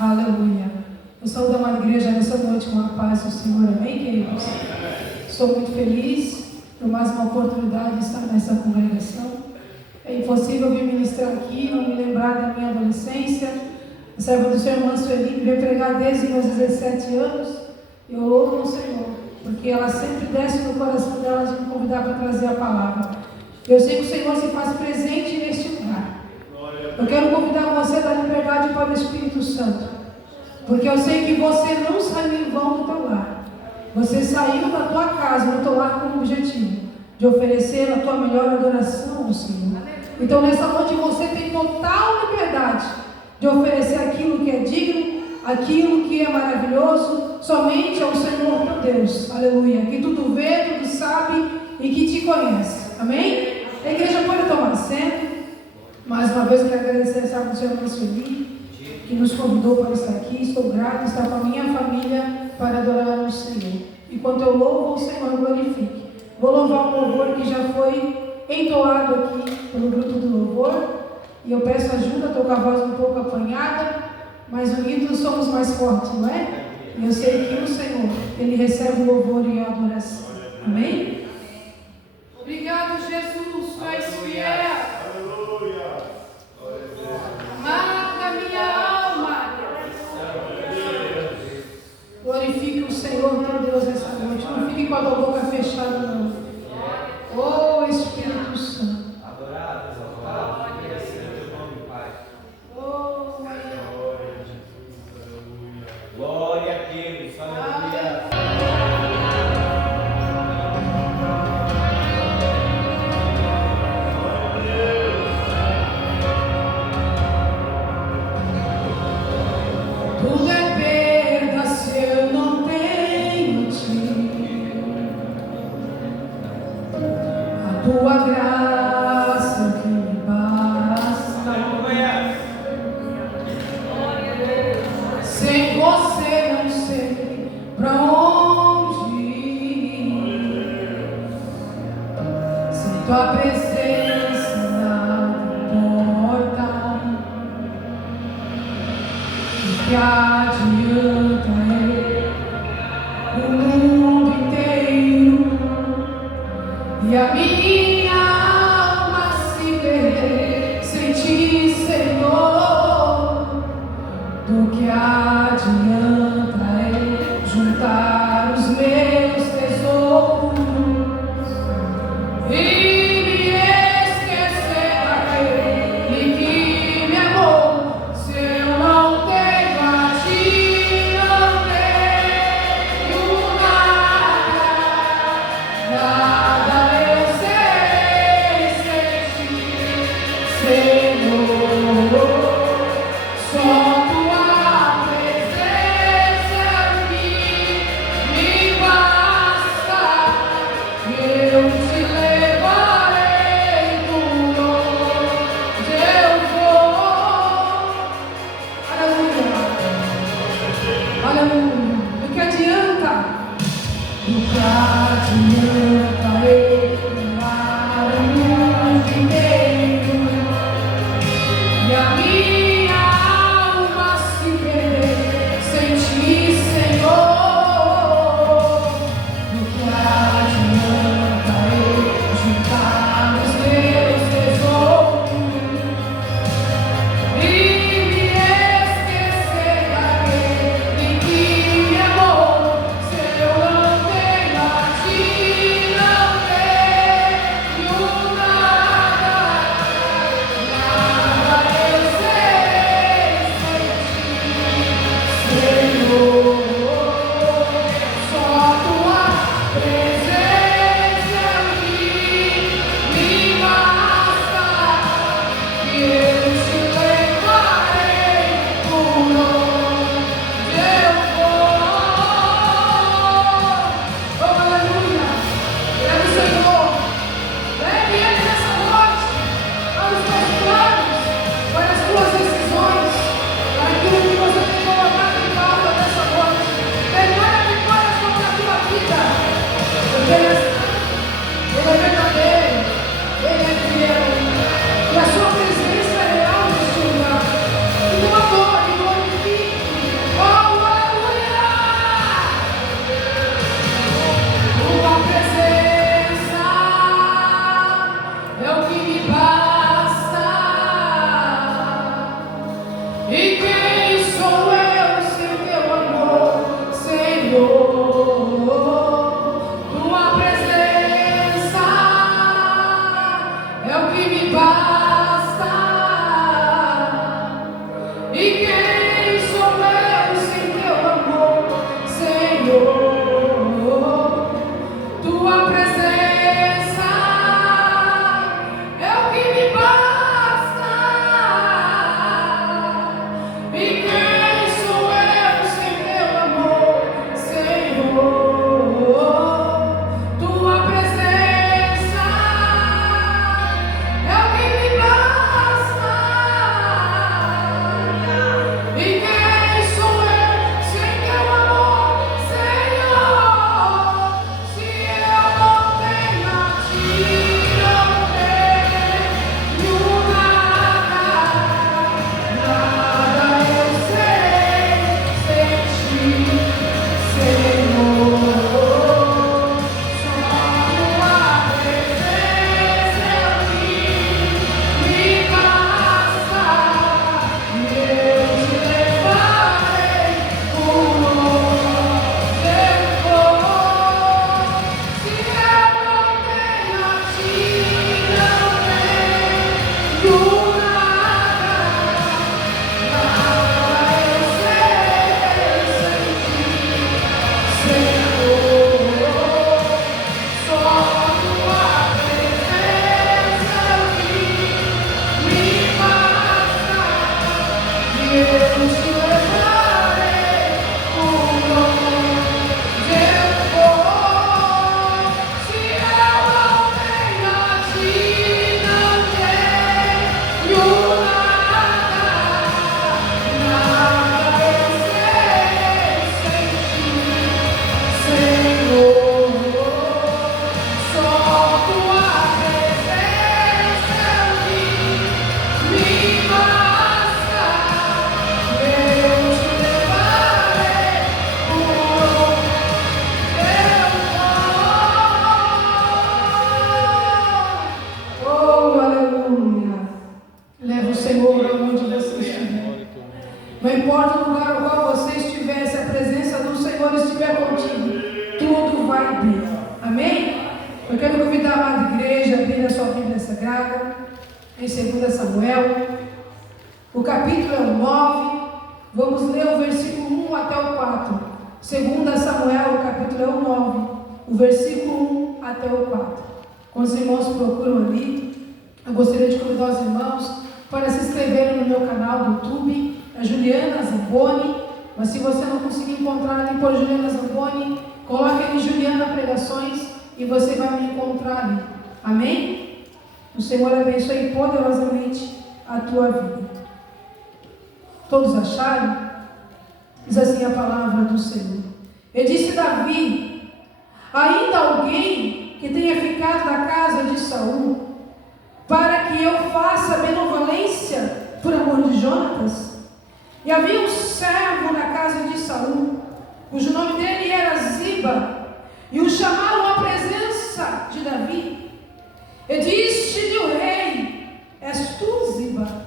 Aleluia. Eu saúdo a amada igreja nessa noite com a paz do Senhor. Amém, queridos? Estou muito feliz por mais uma oportunidade de estar nessa congregação. É impossível vir ministrar aqui, não me lembrar da minha adolescência. A serva do Senhor, irmã Sueli, veio pregar desde meus 17 anos. Eu louvo o Senhor, porque ela sempre desce no coração dela de me convidar para trazer a palavra. Eu sei que o Senhor se faz presente neste lugar. Eu quero convidar você a dar liberdade para o Espírito Santo, porque eu sei que você não saiu em vão do teu lar. Você saiu da tua casa, do teu lar, com o objetivo de oferecer a tua melhor adoração ao Senhor. Então nessa noite você tem total liberdade de oferecer aquilo que é digno, aquilo que é maravilhoso, somente ao Senhor teu Deus. Aleluia. Que tudo vê, tudo sabe e que te conhece. Amém? A igreja pode tomar assento. Mais uma vez eu quero agradecer a serva do Senhor, irmã Sueli, que nos convidou para estar aqui. Estou grato de estar com a minha família para adorar o Senhor. Enquanto eu louvo o Senhor, glorifique. Vou louvar um louvor que já foi entoado aqui pelo grupo do louvor. E eu peço ajuda, estou com a voz um pouco apanhada, mas unidos somos mais fortes, não é? E eu sei que o Senhor, Ele recebe o louvor e a adoração. Amém? Obrigado, Jesus, tu és fiel. Amada minha alma, glorifique o Senhor teu Deus essa noite. Não fique com a boca fechada, não. Oh Espírito Santo. Oh, glória a Deus, aleluia. Tudo é perda se eu não tenho ti. A tua graça que me basta. Sem você não sei pra onde ir. Sem tua presença nada importa. Que adianta o mundo inteiro e a minha alma se perder sem ti, Senhor? Do que adianta juntar os meus tesouros e me esquecer daquele que me amou? Se eu não tenho a ti, não tenho nada, nada eu sei sem ti, Senhor. Só tua presença. Não importa o lugar ao qual você estiver, se a presença do Senhor estiver contigo, tudo vai bem. Amém? Eu quero convidar a amada igreja a abrir a sua Bíblia Sagrada, em 2 Samuel, o capítulo 9, vamos ler o versículo 1 até o 4. 2 Samuel, o capítulo 9, o versículo 1 até o 4. Quando os irmãos procuram ali, eu gostaria de convidar os irmãos para se inscreverem no meu canal do YouTube, a Juliana Zamboni. Mas se você não conseguir encontrar ali por Juliana Zamboni, coloque ali Juliana Pregações e você vai me encontrar ali. Amém? O Senhor abençoe poderosamente a tua vida. Todos acharam? Diz assim a palavra do Senhor. E disse Davi: ainda alguém que tenha ficado na casa de Saul, para que eu faça benevolência por amor de Jonatas? E havia um servo na casa de Saul, cujo nome dele era Ziba, e o chamaram à presença de Davi. E disse-lhe o rei: és tu, Ziba?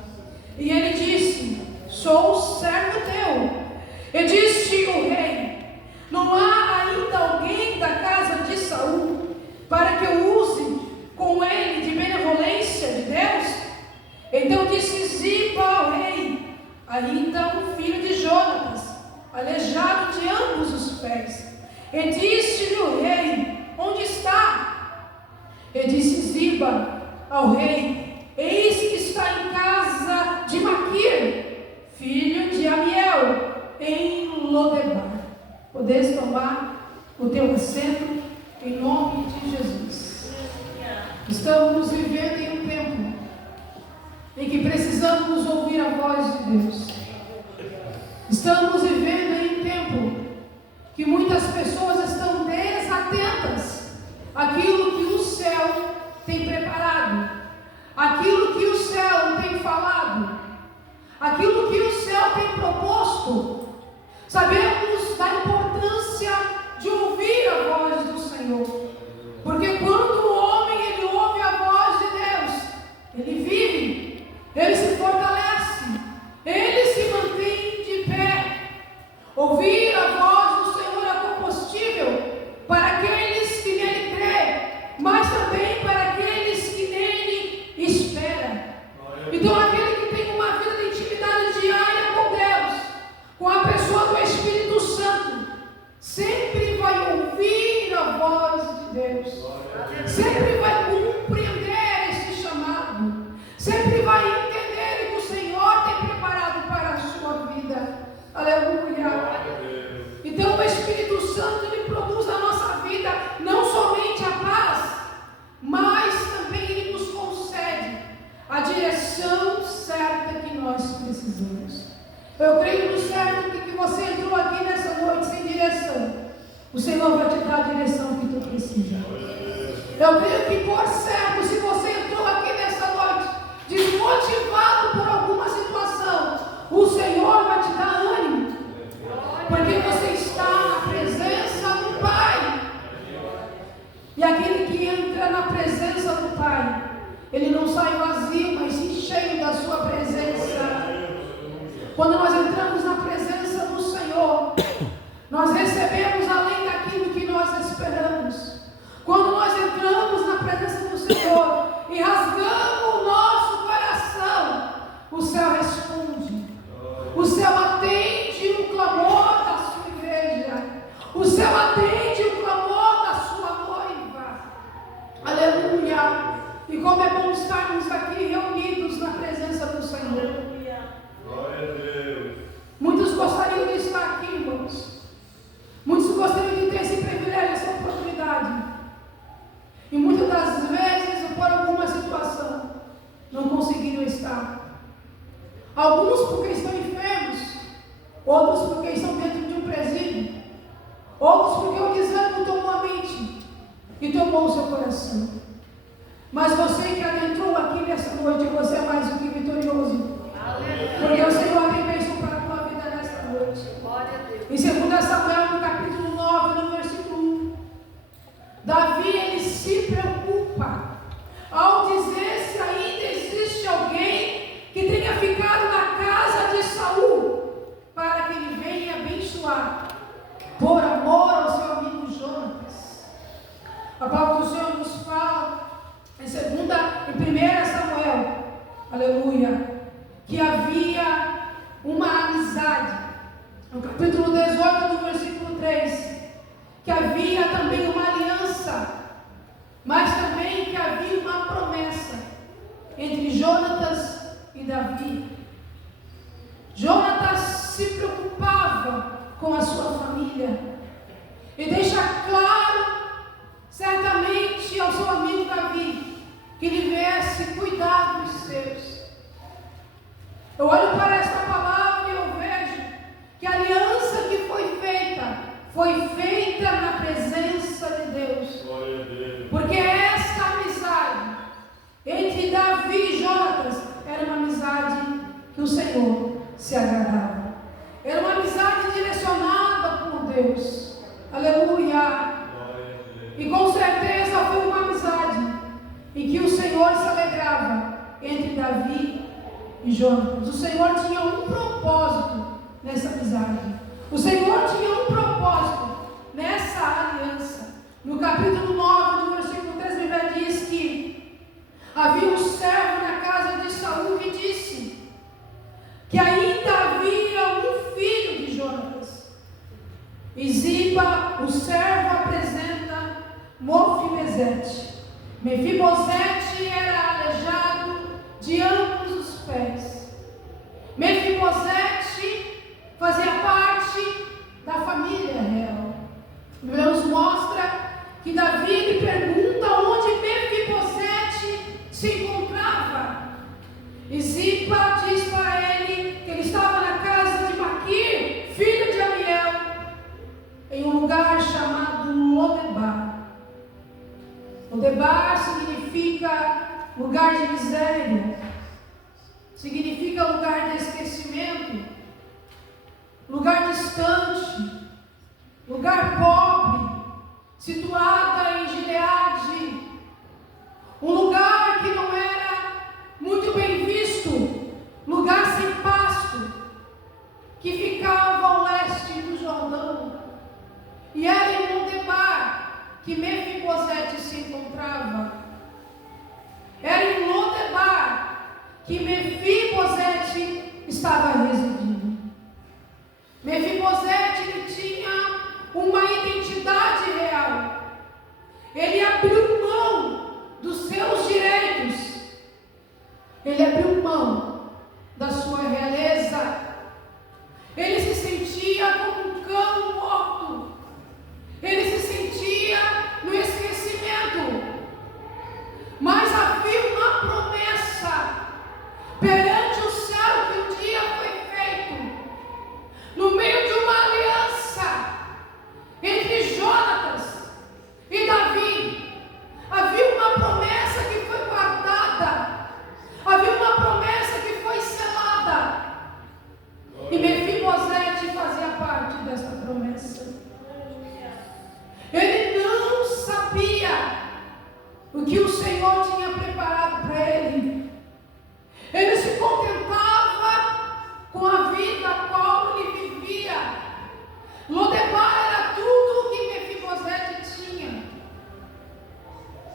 E ele disse: sou o servo teu. E disse o rei: não há ainda alguém da casa de Saul para que eu use com ele de benevolência de Deus? Então disse Ziba ao rei: ainda um filho de Jonatas, aleijado de ambos os pés. E disse-lhe o rei: onde está? E disse Ziba ao rei: eis que está em casa de Maquir, filho de Amiel, em Lodebar. Podes tomar o teu assento em nome de Jesus. Estamos vivendo em um tempo em que precisamos ouvir a voz de Deus. Estamos vivendo em um tempo que muitas pessoas estão desatentas àquilo que o céu tem preparado, àquilo que o céu tem falado, aquilo que o céu tem proposto. Sabemos da importância de ouvir a voz do Senhor, porque quando o homem ele ouve a voz de Deus, ele vive, ele se fortalece, ele se mantém de pé. Ouvir a voz do Senhor é combustível para aqueles que nele crê, mas também para aqueles que nele esperam. Então aquele que tem uma vida de intimidade diária com Deus, com a pessoa do Espírito Santo, sempre vai ouvir a voz de Deus, sempre vai compreender esse chamado, sempre vai entender o que o Senhor tem preparado para a sua vida. Aleluia. Então o Espírito Santo ele produz na nossa vida não somente a paz, mas também ele nos concede a direção certa que nós precisamos. Eu creio no certo que você entrou aqui nessa noite sem direção, o Senhor vai te dar a direção que tu precisa. Eu creio que por certo, se você entrou aqui nessa noite desmotivado por alguma situação, o Senhor vai te dar ânimo, porque você está na presença do Pai. E aquele que entra na presença do Pai, ele não sai vazio, mas sim cheio da sua presença. Quando nós entramos na presença do Senhor, nós recebemos além daquilo que nós esperamos. Quando nós entramos na presença do Senhor e rasgamos o nosso coração, o céu responde. O céu atende o clamor da sua igreja. O céu atende o clamor da sua noiva. Aleluia. E como é bom estarmos aqui reunidos na presença do Senhor. Glória a Deus. Uns porque estão enfermos, outros porque estão dentro de um presídio, outros porque o desânimo tomou a mente e tomou o seu coração. Mas você que adentrou aqui nessa noite, você é mais do que vitorioso. Porque o Senhor tem bênção para a tua vida nesta noite. Em 2 Samuel, no capítulo 9, no versículo 1, Davi, ele se preocupa ao dizer se ainda existe alguém que tenha ficado na casa de Saul, para que ele venha abençoar, por amor ao seu amigo Jonatas. A palavra do Senhor nos fala em 1 Samuel, aleluia, que havia uma amizade, no capítulo 18, no versículo 3, que havia também uma aliança, mas também que havia uma promessa entre Jonatas e Davi. Jonatas se preocupava com a sua família e deixa claro, certamente, ao seu amigo Davi, que ele viesse cuidar dos seus. Eu olho para esta palavra e eu vejo que a aliança que foi feita na presença de Deus. Porque esta amizade entre Davi e Jonatas era uma amizade que o Senhor se agradava. Era uma amizade direcionada por Deus. Aleluia. E com certeza foi uma amizade em que o Senhor se alegrava entre Davi e Jonatas. O Senhor tinha um propósito nessa amizade. O Senhor tinha um propósito nessa aliança. No capítulo 9, no versículo 3, a Bíblia diz que havia um servo na casa de Saul que disse que ainda havia um filho de Jonatas. E Ziba, o servo, apresenta Mefibosete. Mefibosete era aleijado de ambos os pés. Mefibosete fazia parte da família real. Deus mostra que Davi lhe pergunta onde Mefibosete se encontrava. E Ziba diz para ele que ele estava na casa de Maquir, filho de Amiel, em um lugar chamado Lodebar. Lodebar significa lugar de miséria, significa lugar de esquecimento, lugar distante, lugar pobre, situada em Gileade, um lugar que não era muito bem visto, lugar sem pasto, que ficava ao leste do Jordão, e era em Lodebar que Mefibosete se encontrava. Era em Lodebar que Mefibosete estava residindo. Mefibosete, ele tinha uma identidade real. Ele abriu mão dos seus direitos. Ele abriu mão da sua realeza. Ele se sentia como um cão morto. Ele se sentia no esquecimento. Mas havia uma promessa perante o céu que um dia foi feito, no meio de uma aliança entre Jonatas e Davi. Havia uma promessa que foi guardada, havia uma promessa que foi selada, e Mefibosete fazia parte dessa promessa. Ele não sabia o que o Senhor tinha preparado para ele. Ele se contentava com a vida a qual ele vivia. Lodebar era tudo o que Mefibosete tinha.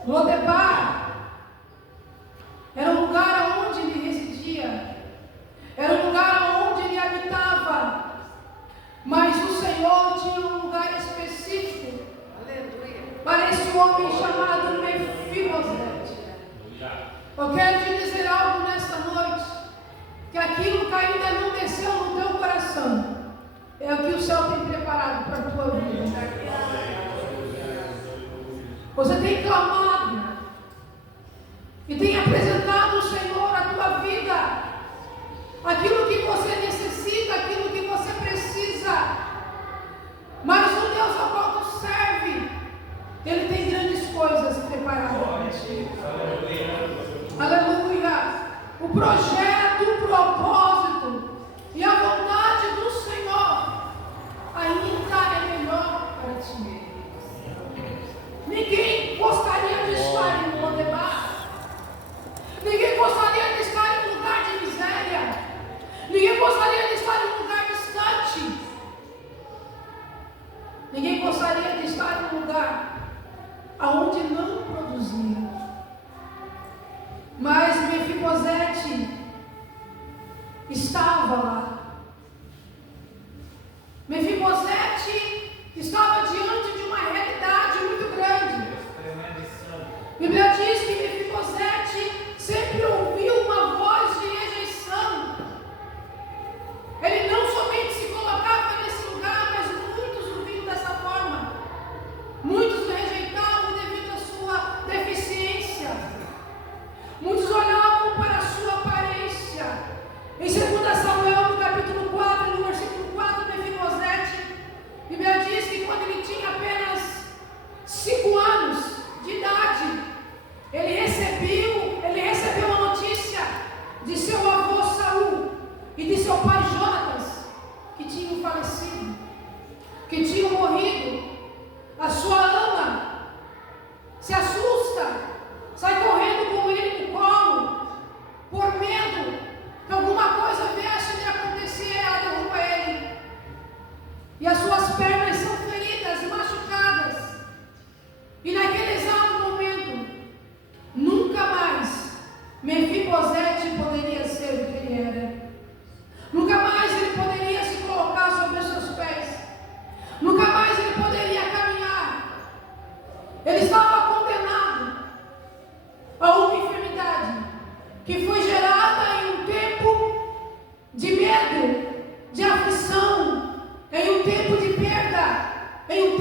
Lodebar era um lugar onde ele residia, era um lugar onde ele habitava, mas o Senhor tinha um lugar específico para esse homem chamado Mefibosete. Eu quero te dizer algo nesta noite, que aquilo que ainda não desceu no teu coração é o que o céu tem preparado para a tua vida. Você tem clamado e tem apresentado ao Senhor a tua vida, aquilo que você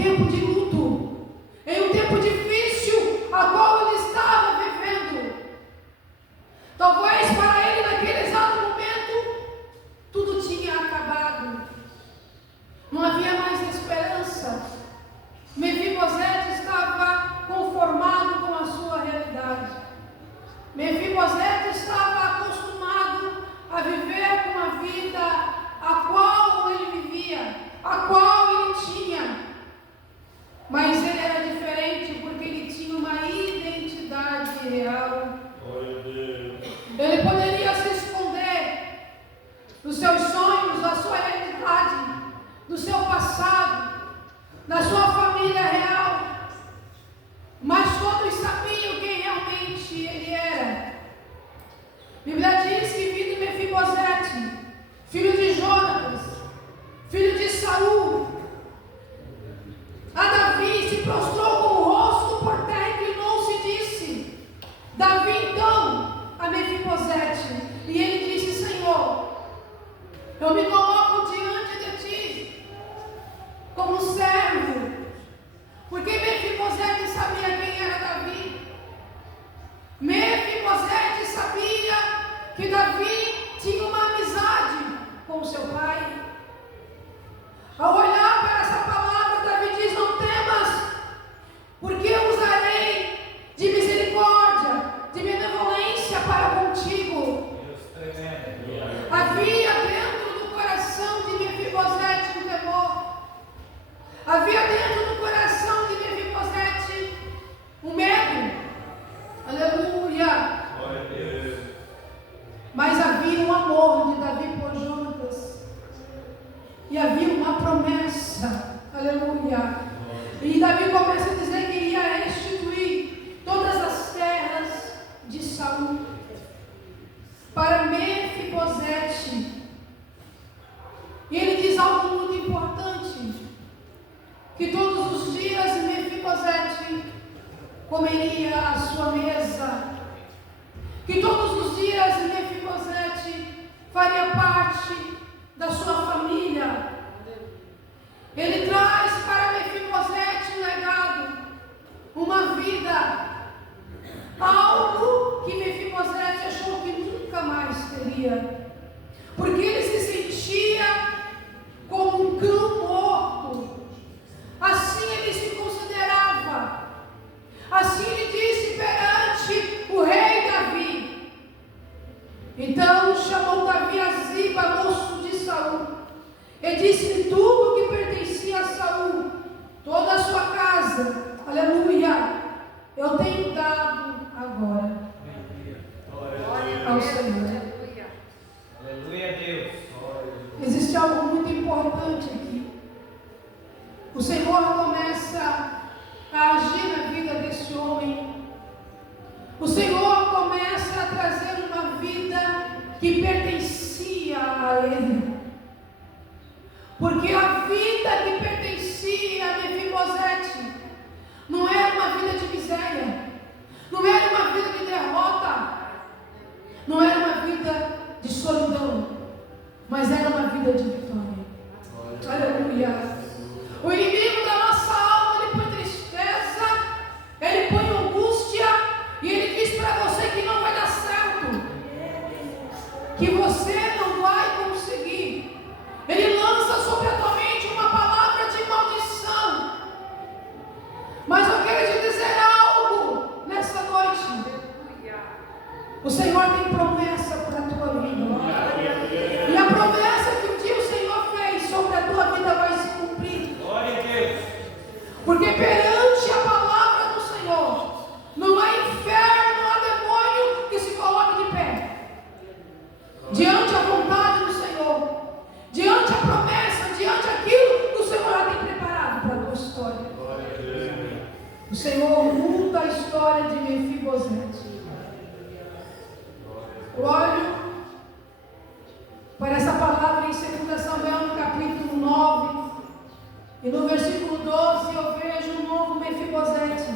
tempo de luto, em um tempo difícil, a qual ele estava vivendo. Talvez para ele, naquele exato momento, tudo tinha acabado. Não havia mais esperança. Mefibosete estava conformado com a sua realidade. Mefibosete estava acostumado a viver com a vida a qual ele vivia, a qual ele tinha. Mas ele era diferente porque ele tinha uma identidade real. Ele poderia se esconder dos seus sonhos, da sua realidade, do seu passado, da sua família real, mas todos sabiam quem realmente ele era. A Bíblia diz que vindo Mefibosete, filho de Jonatas, filho de Saul, a Davi se prostrou com o rosto por terra e inclinou-se e disse: Davi então a Mefibosete, e ele disse: Senhor, eu me coloco diante de ti como servo, porque Mefibosete sabia quem era Davi. Mefibosete sabia que Davi tinha uma amizade com seu pai. Ao olhar para essa palavra, Davi diz: não temas, porque eu usarei de misericórdia, de benevolência para contigo. Havia dentro do coração de Mefibosete um temor. Havia dentro do coração de Mefibosete um medo. Aleluia. Mas havia um amor de Davi por Jonatas. E havia uma promessa. Aleluia. E Davi começa a dizer que iria restituir todas as terras de Saul para Mefibosete. E ele diz algo muito importante: que todos os dias Mefibosete comeria à sua mesa, que todos os dias Mefibosete faria parte da sua família. Ele traz para Mefibosete um legado, uma vida, algo que Mefibosete achou que nunca mais teria, porque ele se sentia como um cão morto. Assim ele se considerava. Assim ele disse perante o rei Davi. Então chamou Davi a Ziba, moço de Saul, e disse-lhe tudo que pertencia a Saul, toda a sua casa. Aleluia. Eu tenho dado agora ao Senhor. Aleluia, Deus. Existe algo muito importante aqui. O Senhor começa a agir na vida desse homem. O Senhor começa a trazer uma vida que pertencia a Ele. Porque a vida que pertencia a Mefibosete não era uma vida de miséria, não era uma vida de derrota, não era uma vida de solidão, mas era uma vida de vitória. Aleluia. O inimigo da nossa alma, ele põe tristeza, ele põe angústia, e ele diz para você que não vai dar certo, que você não vai conseguir. Ele lança sobre a tua mente uma palavra de maldição. Mas eu quero te dizer algo nessa noite. O Senhor tem promessa para a tua vida. E a promessa que um dia o Senhor fez sobre a tua vida vai se cumprir. Glória a Deus. Porque perante a palavra do Senhor, não há inferno, não há demônio que se coloque de pé. Diante a vontade do Senhor, diante a promessa, diante aquilo que o Senhor já tem preparado para a tua história. O Senhor muda a história de Mefibosete. Eu olho para essa palavra em 2 Samuel, no capítulo 9, e no versículo 12 eu vejo um novo Mefibosete.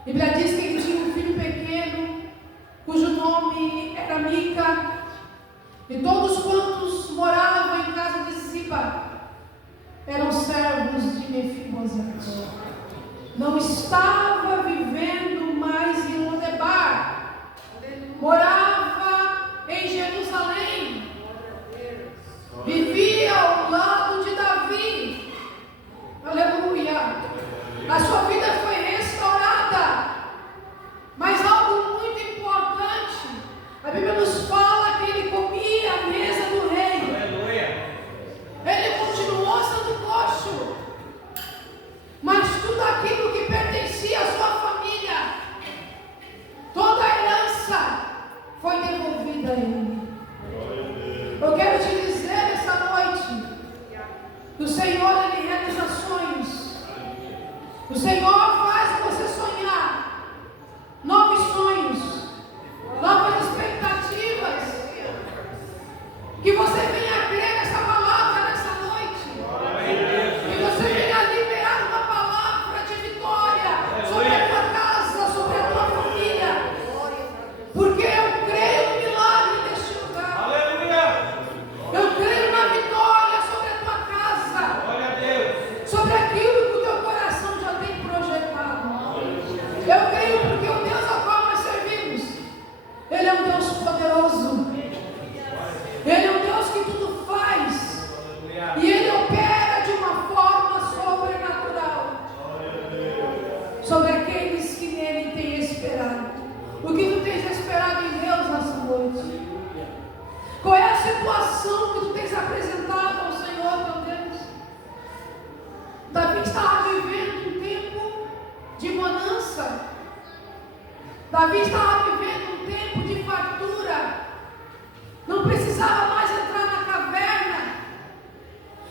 A Bíblia diz que ele tinha um filho pequeno, cujo nome era Mica, e todos quantos moravam em casa de Ziba eram servos de Mefibosete. Não estava vivendo mais em Lodebar. Morava em Jerusalém. Vivia ao lado de Davi. Aleluia. A sua vida foi restaurada. Mas algo muito importante, a Bíblia nos fala que ele comia a mesa do rei. Aleluia. Ele continuou sendo coxo. Mas tudo aquilo que pertencia à sua família, toda a herança foi devolvida a ele. Eu quero te dizer essa noite que o Senhor, Ele realiza sonhos. O Senhor faz você sonhar novos sonhos, novas expectativas. Que você venha crer nessa palavra nessa noite. Que você venha liberar uma palavra de vitória sobre a tua casa, sobre a tua família. Porque eu creio no milagre deste lugar. Aleluia. Eu creio na vitória sobre a tua casa. Glória a Deus. Sobre aquilo que o teu coração já tem projetado. Eu creio porque o Deus a qual nós servimos, Ele é um Deus poderoso. Ele é um Deus que tudo faz. E Ele opera de uma forma sobrenatural sobre aqueles que nele têm esperado. O que tu tens esperado em Deus nessa noite? Qual é a situação que tu tens apresentado ao Senhor, meu Deus? Davi estava vivendo um tempo de bonança. Davi estava vivendo um tempo de fartura. Não precisava mais entrar na caverna.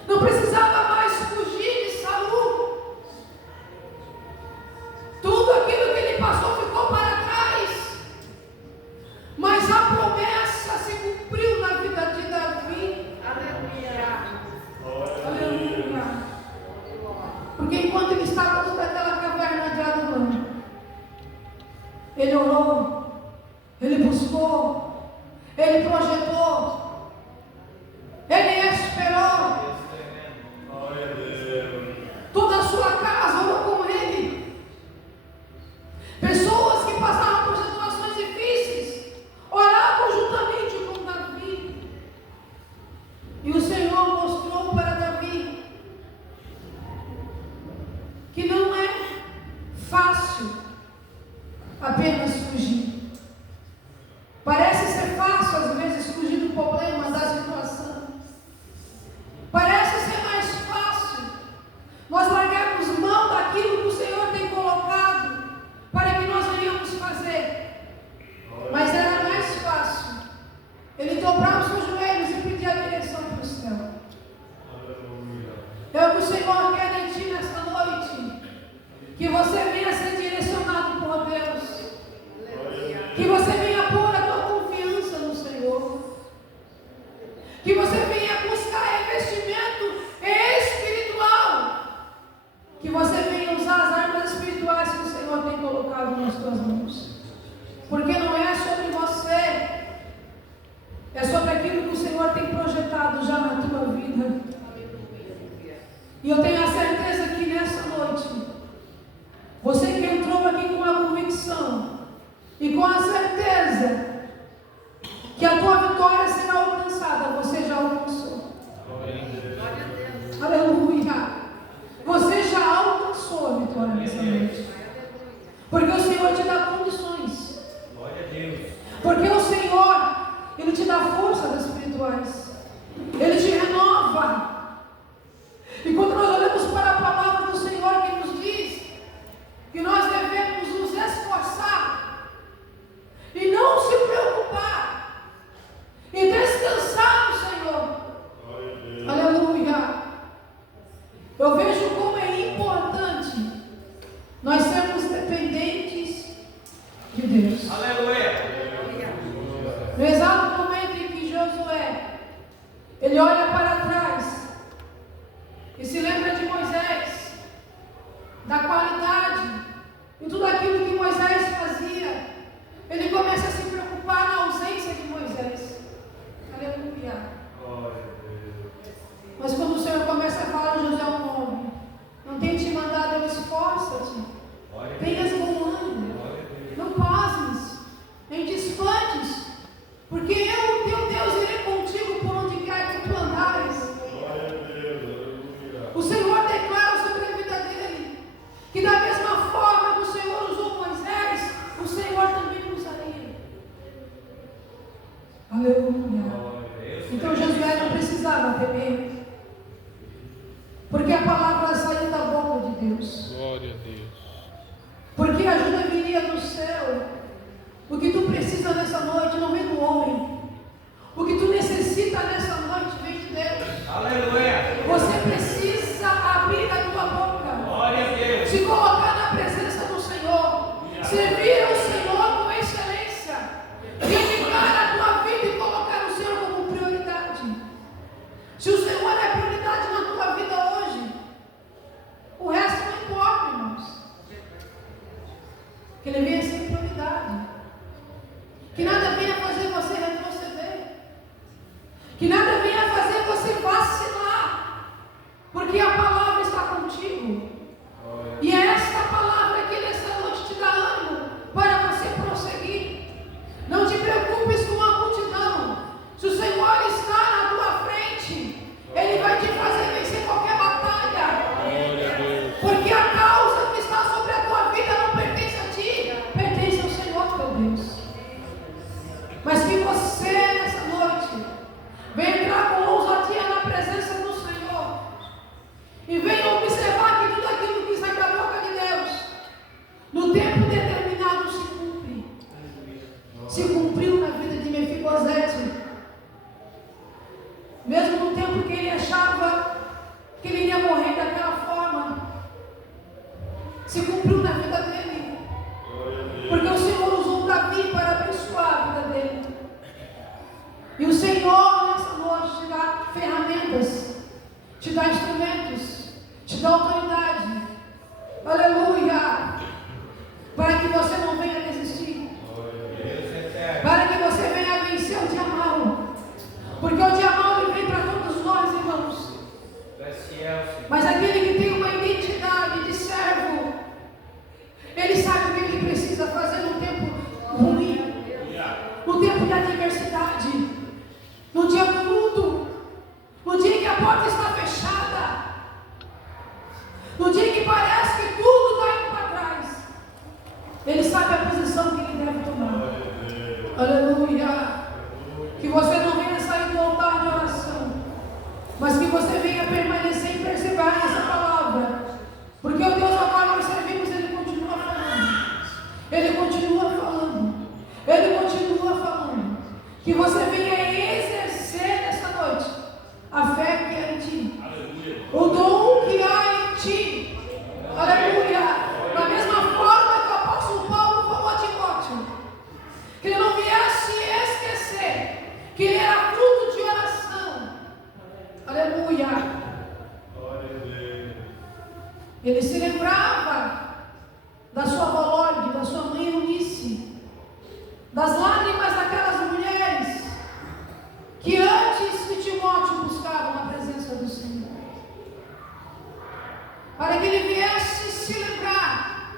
Não precisava mais fugir de Saul. Tudo aquilo que ele passou ficou para trás. Mas a promessa se cumpriu na vida de Davi. Aleluia. Aleluia. Porque enquanto ele estava dentro daquela caverna de Adulão, ele orou, ele buscou, ele projetou, ele esperou. Toda a sua casa orou com ele. Pessoas que passavam por situações difíceis oravam juntamente com Davi. E o Senhor mostrou para Davi que não é fácil apenas fugir. Parece ser fácil às vezes fugir do problema, da situação. Parece ser mais fácil nós largarmos mão daquilo que o Senhor tem colocado para que nós venhamos fazer. Mas era mais fácil ele dobrar os seus joelhos e pedir a direção para o céu. É o que o Senhor quer de ti nesta noite. Que você venha ser direcionado por Deus. Que você venha pôr a tua confiança no Senhor. Que você venha buscar investimento espiritual. Que você venha usar as armas espirituais que o Senhor tem colocado nas tuas mãos. Porque não é sobre você. É sobre aquilo que o Senhor tem projetado já na tua vida. E eu tenho a certeza que nessa noite, você que entrou aqui com a convicção e com a certeza que a tua vitória será alcançada, você já alcançou. Aleluia. Você já alcançou a vitória nessa noite. Porque o Senhor te dá condições. Glória a Deus. Porque o Senhor, Ele te dá forças espirituais. Ele te renova. E quando nós olhamos a palavra saiu da boca de Deus. Glória a Deus. Porque a ajuda viria do céu. O que tu precisa nessa noite não vem do homem. O que tu necessita nessa noite vem de Deus. Aleluia. Você precisa abrir a tua boca. Glória a Deus. Se colocar na presença do Senhor. Servir ao Senhor com excelência. Dedicar a tua vida e colocar o Senhor como prioridade. Se o Senhor é prioridade na tua vida hoje, o resto não importa, irmãos. Que Ele venha ser prioridade. Que nada venha fazer você retroceder. Que nada venha fazer você vacilar. Porque a palavra está contigo. E é esta palavra que nesta noite te dá ânimo para você prosseguir. Não te preocupes com a multidão. Se o Senhor está na tua frente, Ele vai te fazer vencer qualquer batalha. Porque a causa que está sobre a tua vida não pertence a ti, pertence ao Senhor teu Deus. Mas que você nessa noite venha entrar com ousadia na presença do Senhor e venha observar que tudo aquilo que sai da boca de Deus no tempo determinado se cumpre. Se cumpriu na vida de Mefibosete. Mesmo no tempo que ele achava que ele iria morrer daquela forma, se cumpriu na vida dele. Porque o Senhor usou Davi para abençoar a vida dele. E o Senhor nessa noite te dá ferramentas, te dá instrumentos, te dá autoridade. Aleluia! Para que você não venha desistir. Para que você venha vencer o dia mau. Porque o dia mau ele vem para todos nós, irmãos. Mas aquele que tem uma identidade de servo, ele sabe o que ele precisa fazer no tempo ruim, no tempo de adversidade, no dia do luto, no dia em que a porta está fechada, no dia em que parece que tudo está indo para trás. Ele sabe a posição que ele deve tomar. Aleluia! Que você não venha sair do altar de oração, mas que você venha permanecer e perseverar nessa palavra. Porque o Deus ao qual nós servimos, Ele continua falando. Ele continua falando. Ele continua falando. Que você venha exercer nessa noite a fé que há em ti. Aleluia. O dom que há em ti. Aleluia. Da mesma forma que o apóstolo Paulo falou a Timóteo, que ele não viesse esquecer que ele era fruto de oração. Aleluia. Ele se lembrava da sua avó Lorde, da sua mãe Eunice, das lágrimas daquelas mulheres que antes de Timóteo buscavam a presença do Senhor. Para que ele viesse se lembrar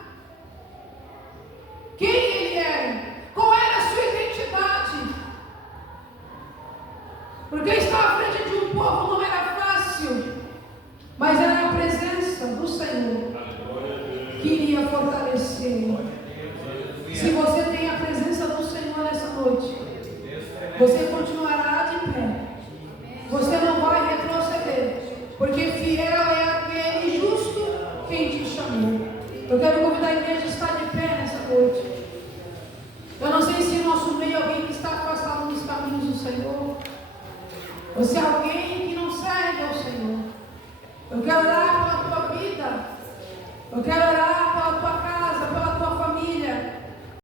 quem ele era, qual era a sua identidade. Porque estar à frente de um povo não era fácil, mas era a presença do Senhor que iria fortalecer. Se você tem a presença do Senhor nessa noite, você continuará de pé. Você não vai retroceder, porque fiel é aquele justo quem te chamou. Eu quero convidar a igreja a estar de pé nessa noite. Eu não sei se em nosso meio alguém que está afastado dos caminhos do Senhor, ou se alguém que não serve ao Senhor. Eu quero orar pela tua vida. Eu quero orar